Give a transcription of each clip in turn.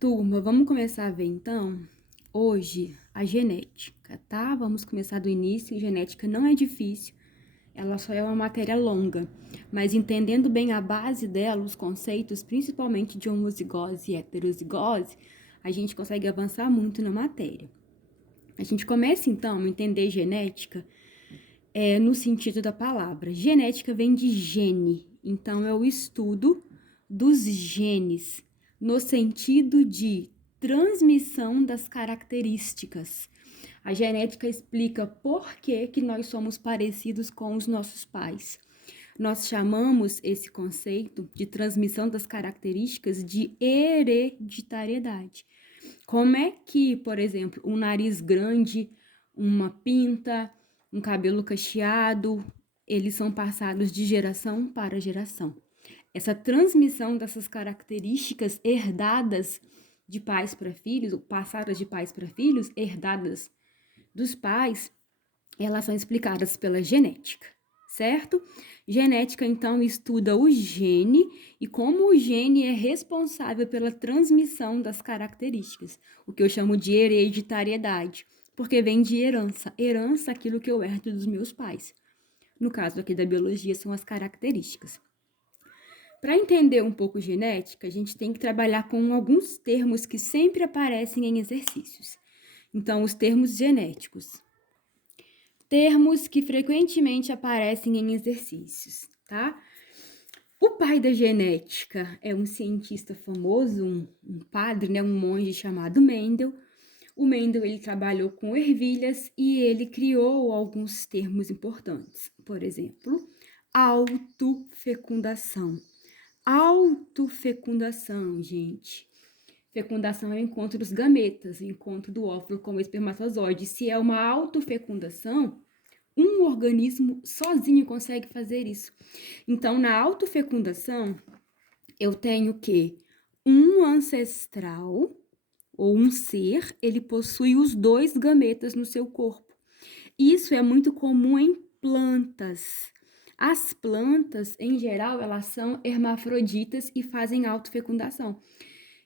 Turma, vamos começar a ver então hoje a genética, tá? Vamos começar do início. Genética não é difícil, ela só é uma matéria longa, mas entendendo bem a base dela, os conceitos, principalmente de homozigose e heterozigose, a gente consegue avançar muito na matéria. A gente começa então a entender genética no sentido da palavra. Genética vem de gene, então é o estudo dos genes, no sentido de transmissão das características. A genética explica por que nós somos parecidos com os nossos pais. Nós chamamos esse conceito de transmissão das características de hereditariedade. Como é que, por exemplo, um nariz grande, uma pinta, um cabelo cacheado, eles são passados de geração para geração? Essa transmissão dessas características herdadas de pais para filhos, ou passadas de pais para filhos, herdadas dos pais, elas são explicadas pela genética, certo? Genética, então, estuda o gene e como o gene é responsável pela transmissão das características, o que eu chamo de hereditariedade, porque vem de herança. Herança, aquilo que eu herdo dos meus pais. No caso aqui da biologia, são as características. Para entender um pouco genética, a gente tem que trabalhar com alguns termos que sempre aparecem em exercícios. Então, os termos genéticos. Termos que frequentemente aparecem em exercícios, tá? O pai da genética é um cientista famoso, um padre, né, um monge chamado Mendel. O Mendel, ele trabalhou com ervilhas e ele criou alguns termos importantes. Por exemplo, autofecundação. Autofecundação, gente. Fecundação é o encontro dos gametas, o encontro do óvulo com o espermatozoide. Se é uma autofecundação, um organismo sozinho consegue fazer isso. Então, na autofecundação, eu tenho que um ancestral, ou um ser, ele possui os dois gametas no seu corpo. Isso é muito comum em plantas. As plantas, em geral, elas são hermafroditas e fazem autofecundação.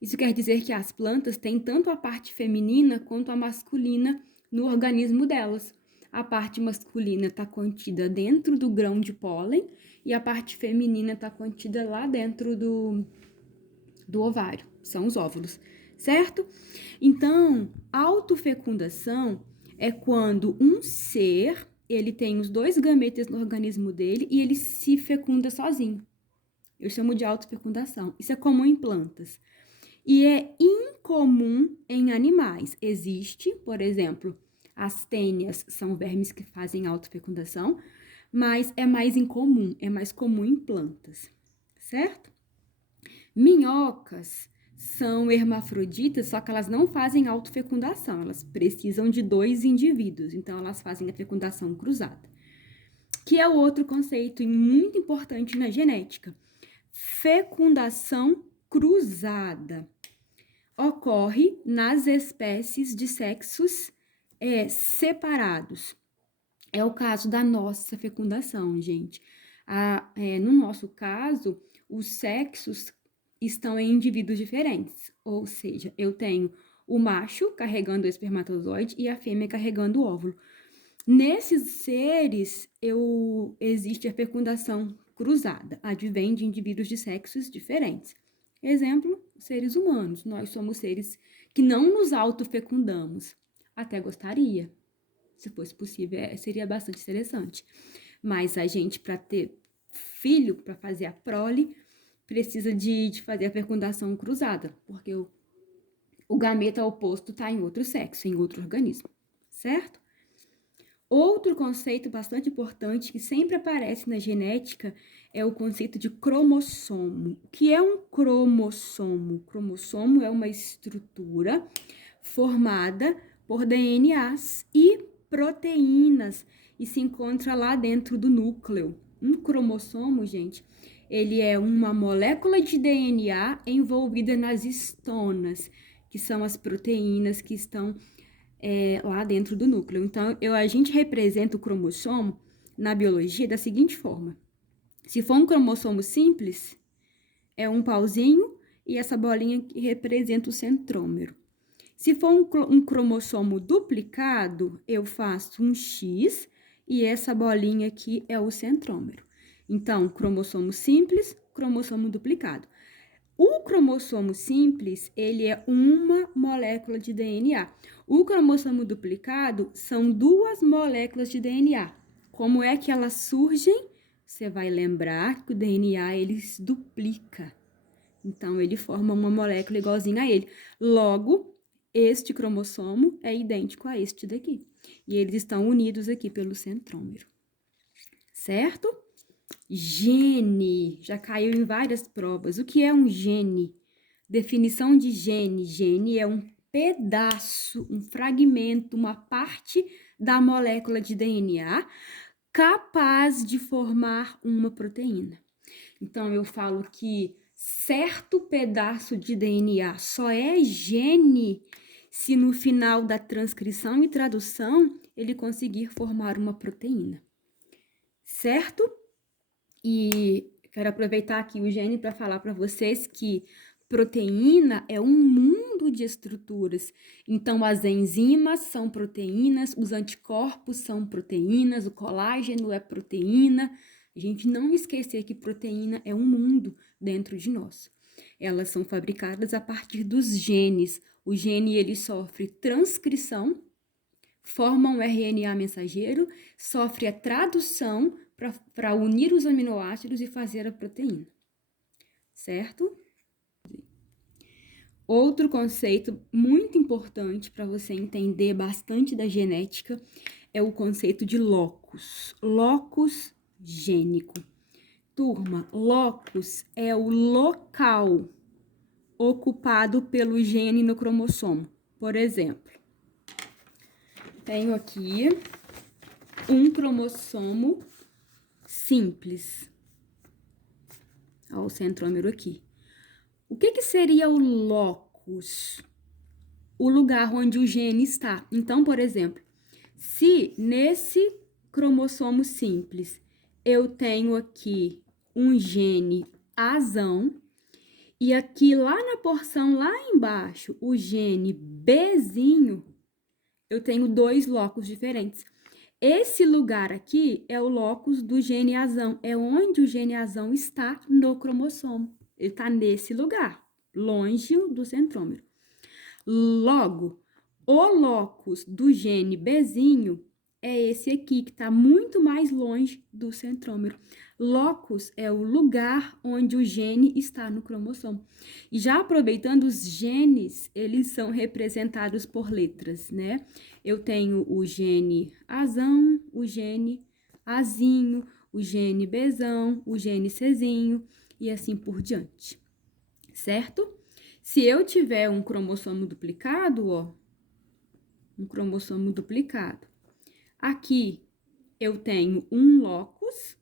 Isso quer dizer que as plantas têm tanto a parte feminina quanto a masculina no organismo delas. A parte masculina está contida dentro do grão de pólen e a parte feminina está contida lá dentro do ovário, são os óvulos, certo? Então, autofecundação é quando um ser, ele tem os dois gametas no organismo dele e ele se fecunda sozinho. Eu chamo de autofecundação. Isso é comum em plantas. E é incomum em animais. Existe, por exemplo, as tênias são vermes que fazem autofecundação, mas é mais incomum, é mais comum em plantas, certo? Minhocas são hermafroditas, só que elas não fazem autofecundação, elas precisam de dois indivíduos, então elas fazem a fecundação cruzada, que é o outro conceito muito importante na genética. Fecundação cruzada ocorre nas espécies de sexos separados. É o caso da nossa fecundação, gente. No nosso caso, os sexos estão em indivíduos diferentes, ou seja, eu tenho o macho carregando o espermatozoide e a fêmea carregando o óvulo. Nesses seres, existe a fecundação cruzada, advém de indivíduos de sexos diferentes. Exemplo, seres humanos. Nós somos seres que não nos autofecundamos. Até gostaria. Se fosse possível, seria bastante interessante. Mas a gente, para ter filho, para fazer a prole, precisa de fazer a fecundação cruzada, porque o gameta oposto está em outro sexo, em outro organismo, certo? Outro conceito bastante importante que sempre aparece na genética é o conceito de cromossomo. O que é um cromossomo? Cromossomo é uma estrutura formada por DNAs e proteínas e se encontra lá dentro do núcleo. Um cromossomo, gente, ele é uma molécula de DNA envolvida nas histonas, que são as proteínas que estão lá dentro do núcleo. Então, a gente representa o cromossomo na biologia da seguinte forma. Se for um cromossomo simples, é um pauzinho e essa bolinha que representa o centrômero. Se for um cromossomo duplicado, eu faço um X e essa bolinha aqui é o centrômero. Então, cromossomo simples, cromossomo duplicado. O cromossomo simples, ele é uma molécula de DNA. O cromossomo duplicado são 2 moléculas de DNA. Como é que elas surgem? Você vai lembrar que o DNA, ele se duplica. Então, ele forma uma molécula igualzinha a ele. Logo, este cromossomo é idêntico a este daqui. E eles estão unidos aqui pelo centrômero. Certo? Gene. Já caiu em várias provas. O que é um gene? Definição de gene. Gene é um pedaço, um fragmento, uma parte da molécula de DNA capaz de formar uma proteína. Então, eu falo que certo pedaço de DNA só é gene se no final da transcrição e tradução ele conseguir formar uma proteína. Certo? E quero aproveitar aqui o gene para falar para vocês que proteína é um mundo de estruturas. Então, as enzimas são proteínas, os anticorpos são proteínas, o colágeno é proteína. A gente não esquecer que proteína é um mundo dentro de nós. Elas são fabricadas a partir dos genes. O gene, ele sofre transcrição, forma um RNA mensageiro, sofre a tradução para unir os aminoácidos e fazer a proteína. Certo? Outro conceito muito importante para você entender bastante da genética é o conceito de locus. Locus gênico. Turma, locus é o local ocupado pelo gene no cromossomo. Por exemplo, tenho aqui um cromossomo simples. Olha o centrômero aqui. O que seria o locus? O lugar onde o gene está. Então, por exemplo, se nesse cromossomo simples eu tenho aqui um gene Azão e aqui lá na porção lá embaixo o gene Bzinho, eu tenho 2 locus diferentes. Esse lugar aqui é o locus do gene Azão, é onde o gene Azão está no cromossomo. Ele está nesse lugar, longe do centrômero. Logo, o locus do gene Bzinho é esse aqui, que está muito mais longe do centrômero. Locus é o lugar onde o gene está no cromossomo. E já aproveitando, os genes, eles são representados por letras, né? Eu tenho o gene Azão, o gene Azinho, o gene Bzão, o gene Czinho e assim por diante. Certo? Se eu tiver um cromossomo duplicado, ó, um cromossomo duplicado, aqui eu tenho um locus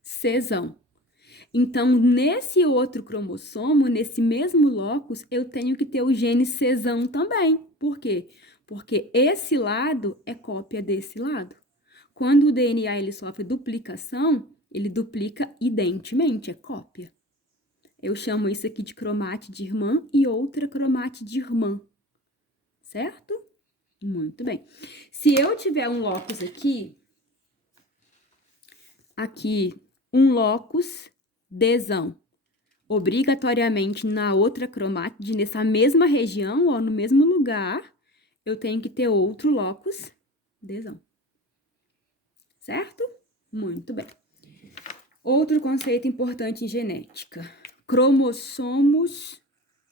Czão. Então, nesse outro cromossomo, nesse mesmo locus, eu tenho que ter o gene Czão também. Por quê? Porque esse lado é cópia desse lado. Quando o DNA ele sofre duplicação, ele duplica identemente, é cópia. Eu chamo isso aqui de cromate de irmã e outra cromate de irmã. Certo? Muito bem. Se eu tiver um locus aqui um locus Dzão, obrigatoriamente na outra cromátide, nessa mesma região, ó, no mesmo lugar, eu tenho que ter outro locus Dzão. Certo? Muito bem. Outro conceito importante em genética: cromossomos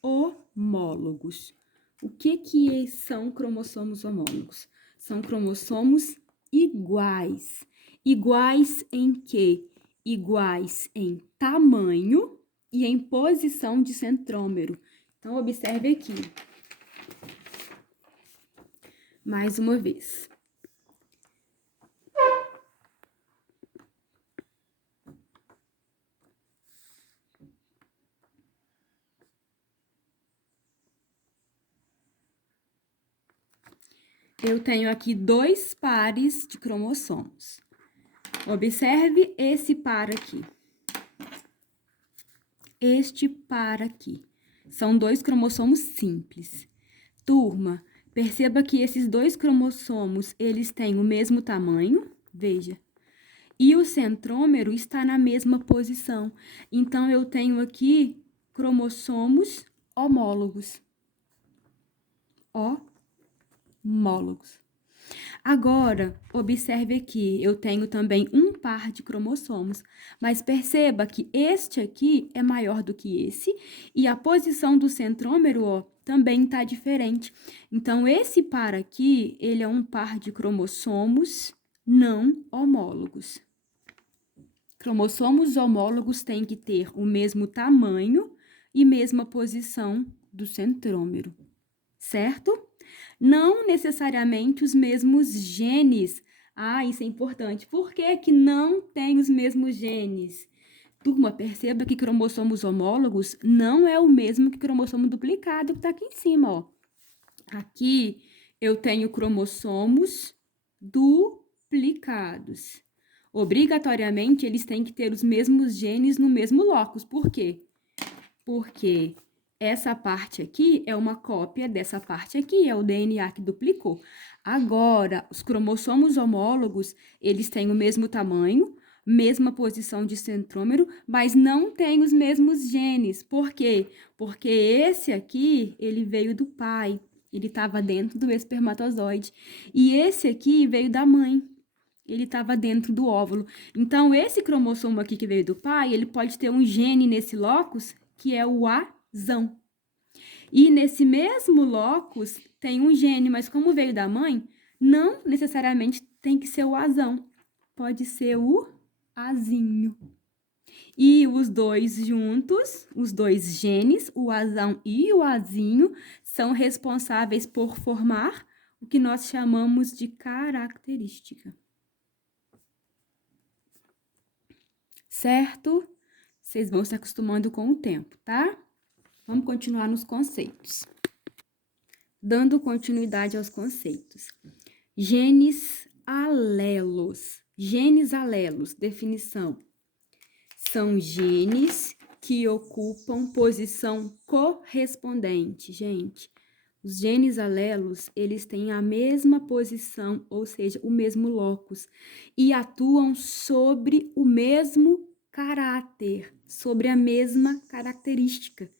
homólogos. O que são cromossomos homólogos? São cromossomos iguais. Iguais em quê? Iguais em tamanho e em posição de centrômero. Então, observe aqui. Mais uma vez. Eu tenho aqui 2 pares de cromossomos. Observe esse par aqui. Este par aqui. São 2 cromossomos simples. Turma, perceba que esses 2 cromossomos, eles têm o mesmo tamanho, veja, e o centrômero está na mesma posição. Então, eu tenho aqui cromossomos homólogos. Homólogos. Agora, observe aqui, eu tenho também um par de cromossomos, mas perceba que este aqui é maior do que esse, e a posição do centrômero, ó, também está diferente. Então, esse par aqui, ele é um par de cromossomos não homólogos. Cromossomos homólogos têm que ter o mesmo tamanho e mesma posição do centrômero, certo? Não necessariamente os mesmos genes. Ah, isso é importante. Por que que não tem os mesmos genes? Turma, perceba que cromossomos homólogos não é o mesmo que cromossomo duplicado que está aqui em cima, ó. Aqui eu tenho cromossomos duplicados. Obrigatoriamente, eles têm que ter os mesmos genes no mesmo locus. Por quê? Porque essa parte aqui é uma cópia dessa parte aqui, é o DNA que duplicou. Agora, os cromossomos homólogos, eles têm o mesmo tamanho, mesma posição de centrômero, mas não têm os mesmos genes. Por quê? Porque esse aqui, ele veio do pai, ele estava dentro do espermatozoide. E esse aqui veio da mãe, ele estava dentro do óvulo. Então, esse cromossomo aqui que veio do pai, ele pode ter um gene nesse locus, que é o azão. E nesse mesmo locus tem um gene, mas como veio da mãe, não necessariamente tem que ser o azão. Pode ser o azinho. E os dois juntos, os dois genes, o azão e o azinho, são responsáveis por formar o que nós chamamos de característica. Certo? Vocês vão se acostumando com o tempo, tá? Vamos continuar nos conceitos. Dando continuidade aos conceitos. Genes alelos. Genes alelos, definição. São genes que ocupam posição correspondente, gente. Os genes alelos, eles têm a mesma posição, ou seja, o mesmo locus, e atuam sobre o mesmo caráter, sobre a mesma característica.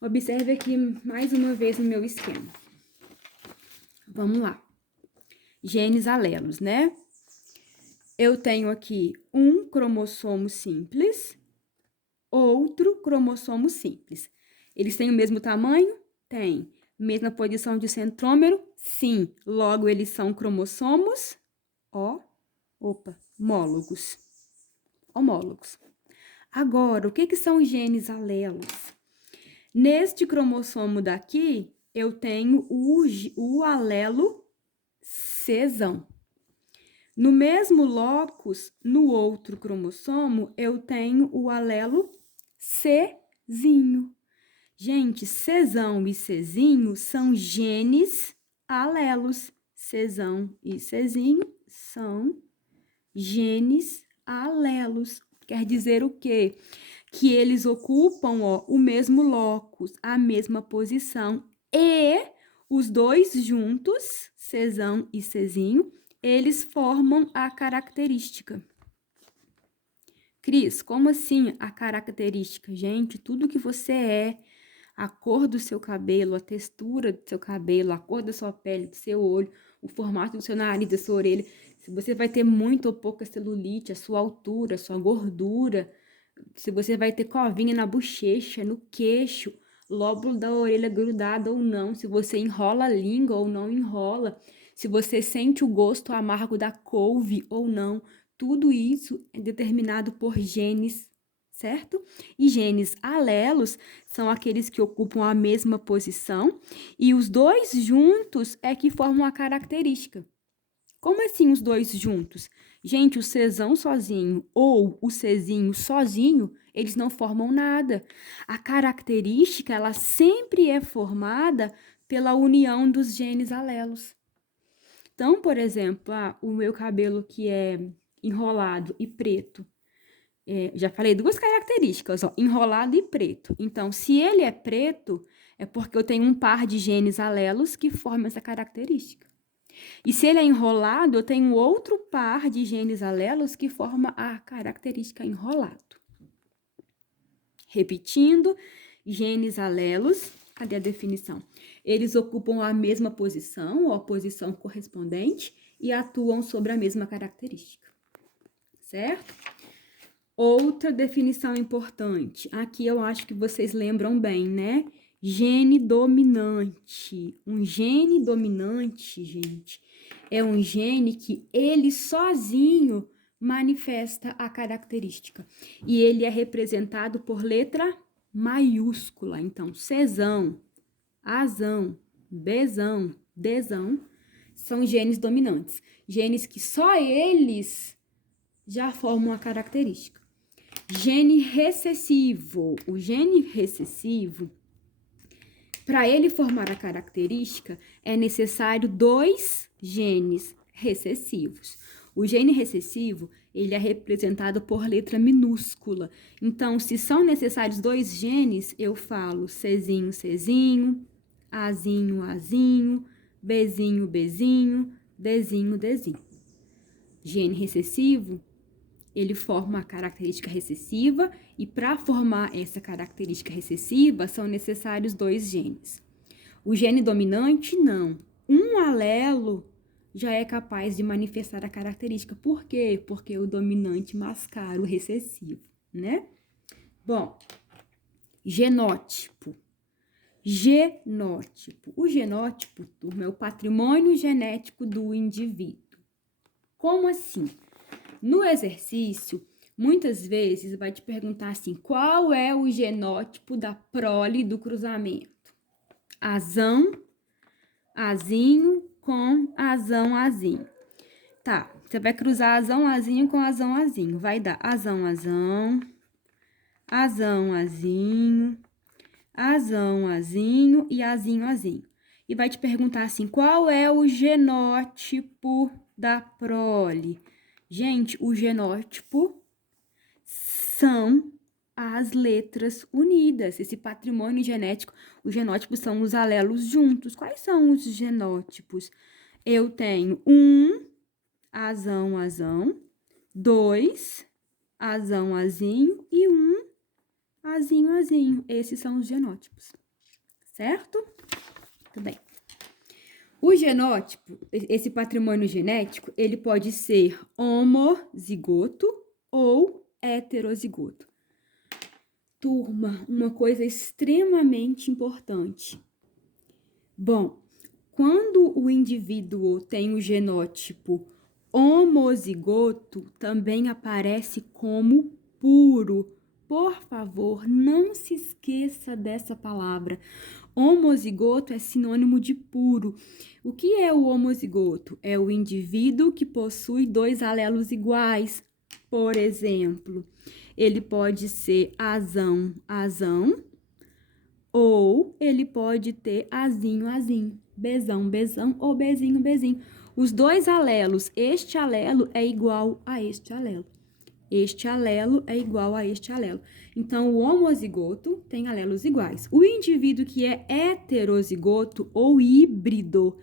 Observe aqui mais uma vez no meu esquema. Vamos lá. Genes alelos, né? Eu tenho aqui um cromossomo simples, outro cromossomo simples. Eles têm o mesmo tamanho? Tem. Mesma posição de centrômero? Sim. Logo, eles são cromossomos homólogos. Homólogos. Agora, o que são genes alelos? Neste cromossomo daqui, eu tenho o alelo Czão. No mesmo locus, no outro cromossomo, eu tenho o alelo Czinho. Gente, Czão e Czinho são genes alelos. Czão e Czinho são genes alelos. Quer dizer o quê? Que eles ocupam, ó, o mesmo locus, a mesma posição. E os dois juntos, Czão e Czinho, eles formam a característica. Cris, como assim a característica? Gente, tudo que você é, a cor do seu cabelo, a textura do seu cabelo, a cor da sua pele, do seu olho, o formato do seu nariz, da sua orelha, se você vai ter muita ou pouca celulite, a sua altura, a sua gordura, se você vai ter covinha na bochecha, no queixo, lóbulo da orelha grudado ou não, se você enrola a língua ou não enrola, se você sente o gosto amargo da couve ou não, tudo isso é determinado por genes, certo? E genes alelos são aqueles que ocupam a mesma posição e os dois juntos é que formam a característica. Como assim os dois juntos? Gente, o Czão sozinho ou o Czinho sozinho, eles não formam nada. A característica, ela sempre é formada pela união dos genes alelos. Então, por exemplo, o meu cabelo que é enrolado e preto, Já falei duas características, ó, enrolado e preto. Então, se ele é preto, é porque eu tenho um par de genes alelos que formam essa característica. E se ele é enrolado, eu tenho outro par de genes alelos que forma a característica enrolado. Repetindo, genes alelos, cadê a definição? Eles ocupam a mesma posição, ou a posição correspondente, e atuam sobre a mesma característica, certo? Outra definição importante, aqui eu acho que vocês lembram bem, né? Gene dominante. Um gene dominante, gente, é um gene que ele sozinho manifesta a característica. E ele é representado por letra maiúscula. Então, Czão, Azão, Bzão, Dzão são genes dominantes. Genes que só eles já formam a característica. Gene recessivo. O gene recessivo, para ele formar a característica, é necessário 2 genes recessivos. O gene recessivo, ele é representado por letra minúscula. Então, se são necessários 2 genes, eu falo Czinho, Czinho, Azinho, Azinho, Bzinho, Bzinho, Dzinho, Dzinho. Gene recessivo, ele forma a característica recessiva e para formar essa característica recessiva são necessários 2 genes. O gene dominante, não. Um alelo já é capaz de manifestar a característica. Por quê? Porque o dominante mascara o recessivo, né? Bom, genótipo. Genótipo. O genótipo, turma, é o patrimônio genético do indivíduo. Como assim? No exercício, muitas vezes vai te perguntar assim, qual é o genótipo da prole do cruzamento? Azão, azinho com azão, azinho. Tá, você vai cruzar azão, azinho com azão, azinho. Vai dar azão, azão, azão, azinho, azão, azinho e azinho, azinho. E vai te perguntar assim, qual é o genótipo da prole? Gente, o genótipo são as letras unidas. Esse patrimônio genético, os genótipos são os alelos juntos. Quais são os genótipos? Eu tenho 1, azão, azão, 2, azão, azinho e 1, azinho, azinho. Esses são os genótipos, certo? Tudo bem. O genótipo, esse patrimônio genético, ele pode ser homozigoto ou heterozigoto. Turma, uma coisa extremamente importante. Bom, quando o indivíduo tem o genótipo homozigoto, também aparece como puro. Por favor, não se esqueça dessa palavra. Homozigoto é sinônimo de puro. O que é o homozigoto? É o indivíduo que possui 2 alelos iguais. Por exemplo, ele pode ser azão, azão, ou ele pode ter azinho, azinho, bezão, bezão ou bezinho, bezinho. Os 2 alelos, este alelo é igual a este alelo. Este alelo é igual a este alelo. Então, o homozigoto tem alelos iguais. O indivíduo que é heterozigoto ou híbrido,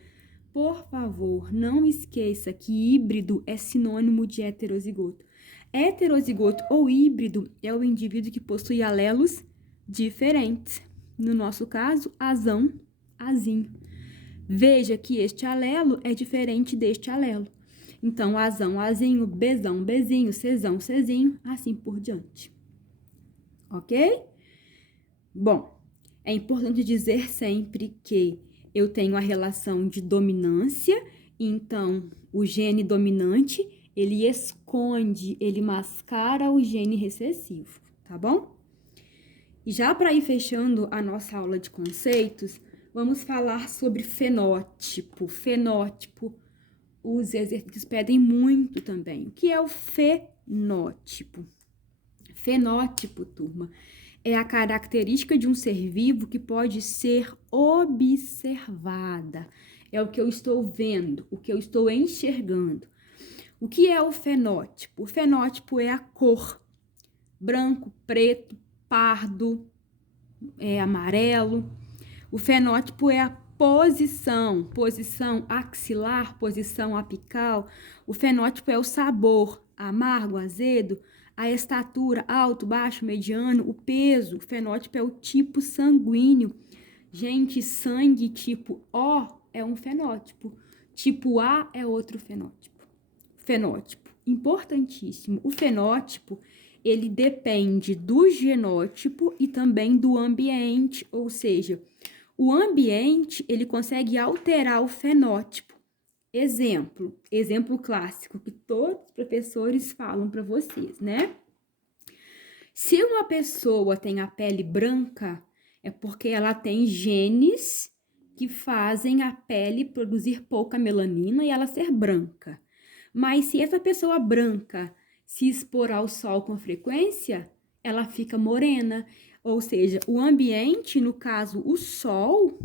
por favor, não esqueça que híbrido é sinônimo de heterozigoto. Heterozigoto ou híbrido é o indivíduo que possui alelos diferentes. No nosso caso, azão, azinho. Veja que este alelo é diferente deste alelo. Então, azão, azinho, bezão, bezinho, cezão, cezinho, assim por diante. Ok? Bom, é importante dizer sempre que eu tenho a relação de dominância, então o gene dominante, ele esconde, ele mascara o gene recessivo, tá bom? E já para ir fechando a nossa aula de conceitos, vamos falar sobre fenótipo. Fenótipo, os exercícios pedem muito também. O que é o fenótipo? Fenótipo, turma, é a característica de um ser vivo que pode ser observada. É o que eu estou vendo, o que eu estou enxergando. O que é o fenótipo? O fenótipo é a cor. branco, preto, pardo, amarelo. O fenótipo é a posição axilar, posição apical. O fenótipo é o sabor, amargo, azedo, a estatura, alto, baixo, mediano, o peso. O fenótipo é o tipo sanguíneo. Gente, sangue tipo O é um fenótipo, tipo A é outro fenótipo. Fenótipo, importantíssimo. O fenótipo, ele depende do genótipo e também do ambiente, ou seja, o ambiente, ele consegue alterar o fenótipo. Exemplo clássico que todos os professores falam para vocês, né? Se uma pessoa tem a pele branca, é porque ela tem genes que fazem a pele produzir pouca melanina e ela ser branca. Mas se essa pessoa branca se expor ao sol com frequência, ela fica morena. Ou seja, o ambiente, no caso o sol,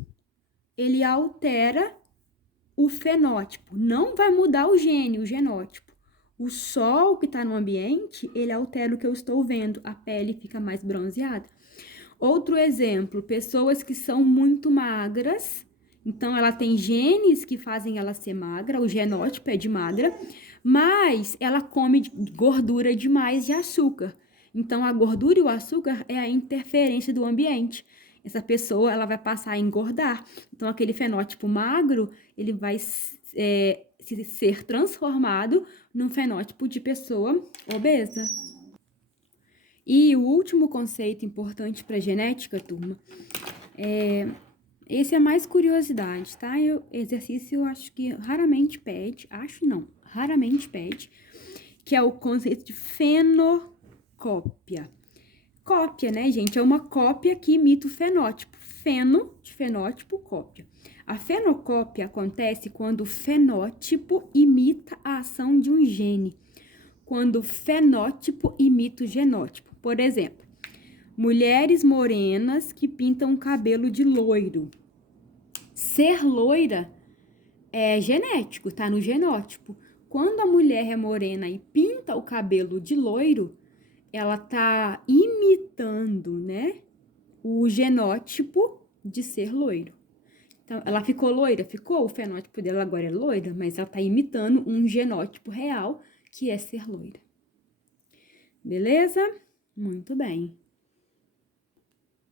ele altera o fenótipo. Não vai mudar o gene, o genótipo. O sol que está no ambiente, ele altera o que eu estou vendo. A pele fica mais bronzeada. Outro exemplo, pessoas que são muito magras. Então, ela tem genes que fazem ela ser magra, o genótipo é de magra, mas ela come gordura demais e açúcar. Então, a gordura e o açúcar é a interferência do ambiente. Essa pessoa, ela vai passar a engordar. Então, aquele fenótipo magro, ele vai ser transformado num fenótipo de pessoa obesa. E o último conceito importante para genética, turma, esse é mais curiosidade, tá? Exercício eu acho que raramente pede, raramente pede, que é o conceito de fenocópia. Cópia, né, gente? É uma cópia que imita o fenótipo. Feno, de fenótipo, cópia. A fenocópia acontece quando o fenótipo imita a ação de um gene. Quando o fenótipo imita o genótipo. Por exemplo, mulheres morenas que pintam o cabelo de loiro. Ser loira é genético, tá no genótipo. Quando a mulher é morena e pinta o cabelo de loiro, ela tá imitando, né, o genótipo de ser loiro. Então, ela ficou loira? Ficou, o fenótipo dela agora é loira, mas ela tá imitando um genótipo real, que é ser loira. Beleza? Muito bem.